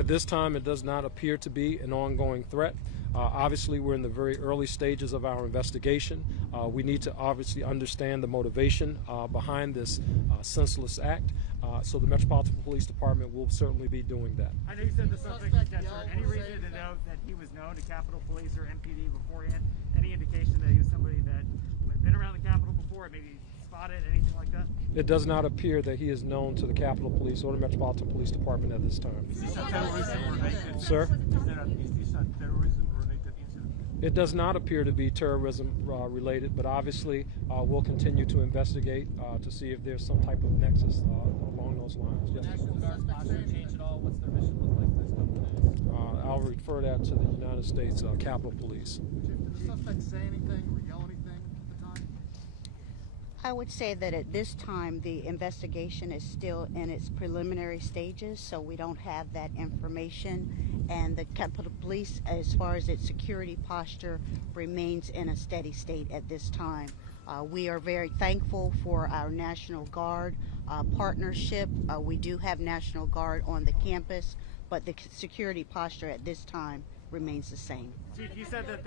At this time, it does not appear to be an ongoing threat. Obviously, we're in the very early stages of our investigation. We need to obviously understand the motivation behind this senseless act. So the Metropolitan Police Department will certainly be doing that. I know you said the suspect is dead, sir. Any reason to know that he was known to Capitol Police or MPD beforehand? Any indication that he was somebody that might have been around the Capitol before, maybe spotted, anything like that? It does not appear that he is known to the Capitol Police or the Metropolitan Police Department at this time. Is this a terrorism-related? Sir? Is this a terrorism-related incident? It does not appear to be terrorism related, but obviously we'll continue to investigate to see if there's some type of nexus along those lines. Yes. National Guard posture change at all? What's their mission look like this couple days? I'll refer that to the United States Capitol Police. Did the suspect say anything or yell anything at the time? I would say that at this time the investigation is still in its preliminary stages, so we don't have that information, and the Capitol Police, as far as its security posture, remains in a steady state at this time. We are very thankful for our National Guard partnership. We do have National Guard on the campus, but the security posture at this time remains the same. Chief, you said that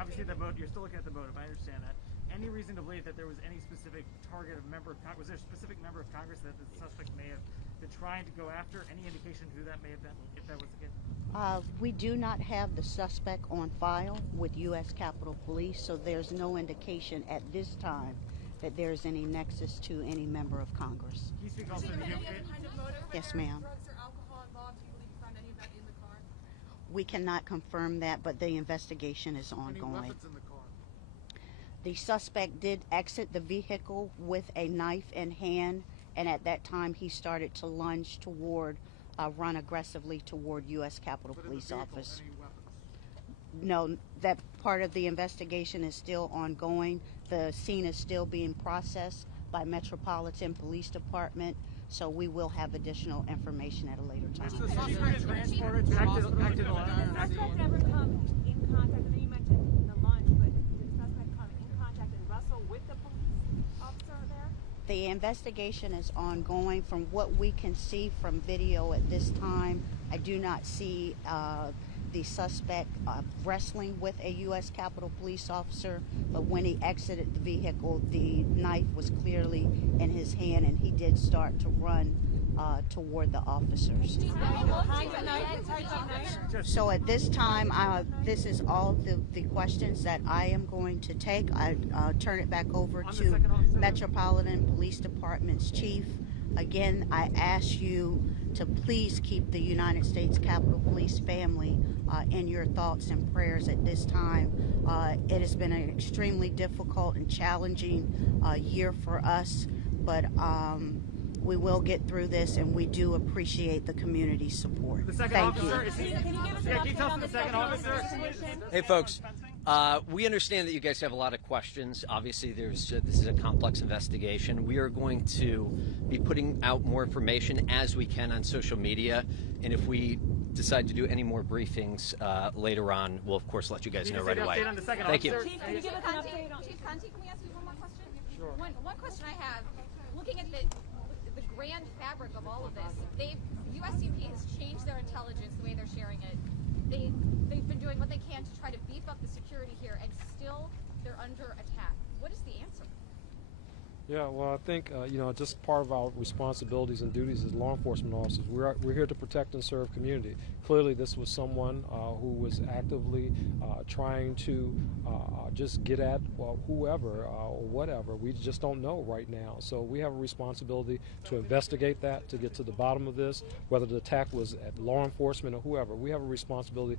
obviously the motive, you're still looking at the motive, I understand that. Any reason to believe that there was any specific target of member of Congress? Was there a specific member of Congress that the suspect may have been trying to go after? Any indication who that may have been, if that was the case? We do not have the suspect on file with U.S. Capitol Police, so there's no indication at this time that there's any nexus to any member of Congress. Can you speak also to any kind of motive? Yes, ma'am. Drugs or alcohol involved? Do you believe you found any of that in the car? We cannot confirm that, but the investigation is Any ongoing. weapons in the car? The suspect did exit the vehicle with a knife in hand, and at that time he started to lunge toward, run aggressively toward U.S. Capitol But in the Police vehicle, Office. any weapons? No, that part of the investigation is still ongoing. The scene is still being processed by Metropolitan Police Department, so we will have additional information at a later time. The suspect transported back to the Did the suspect ever come in contact? I know you mentioned the lunge, but did the suspect come in contact and wrestle with the police officer there? The investigation is ongoing. From what we can see from video at this time, I do not see the suspect wrestling with a U.S. Capitol Police officer, but when he exited the vehicle, the knife was clearly in his hand, and he did start to run toward the officers. So at this time, this is all the questions that I am going to take. I turn it back over to Metropolitan Police Department's chief. Again, I ask you to please keep the United States Capitol Police family in your thoughts and prayers at this time. It has been an extremely difficult and challenging year for us, but we will get through this, and we do appreciate the community's support. The second Thank officer, you. can you tell us the second officer? Hey, folks. We understand that you guys have a lot of questions. Obviously, this is a complex investigation. We are going to be putting out more information as we can on social media, and if we decide to do any more briefings later on, we'll of course let you guys know right away. Thank you. Chief, can you give us an update on? Chief Conti, can we ask you one more question? Sure. One question I have, looking at the grand fabric of all of this, USCP has changed their intelligence, the way they're sharing it. They've been doing what they can to try to beef up the security here, and still they're under attack. What is the answer? Yeah, well, I think, just part of our responsibilities and duties as law enforcement officers, we're here to protect and serve community. Clearly, this was someone who was actively trying to just get at whoever or whatever. We just don't know right now. So we have a responsibility to investigate that, to get to the bottom of this, whether the attack was at law enforcement or whoever. We have a responsibility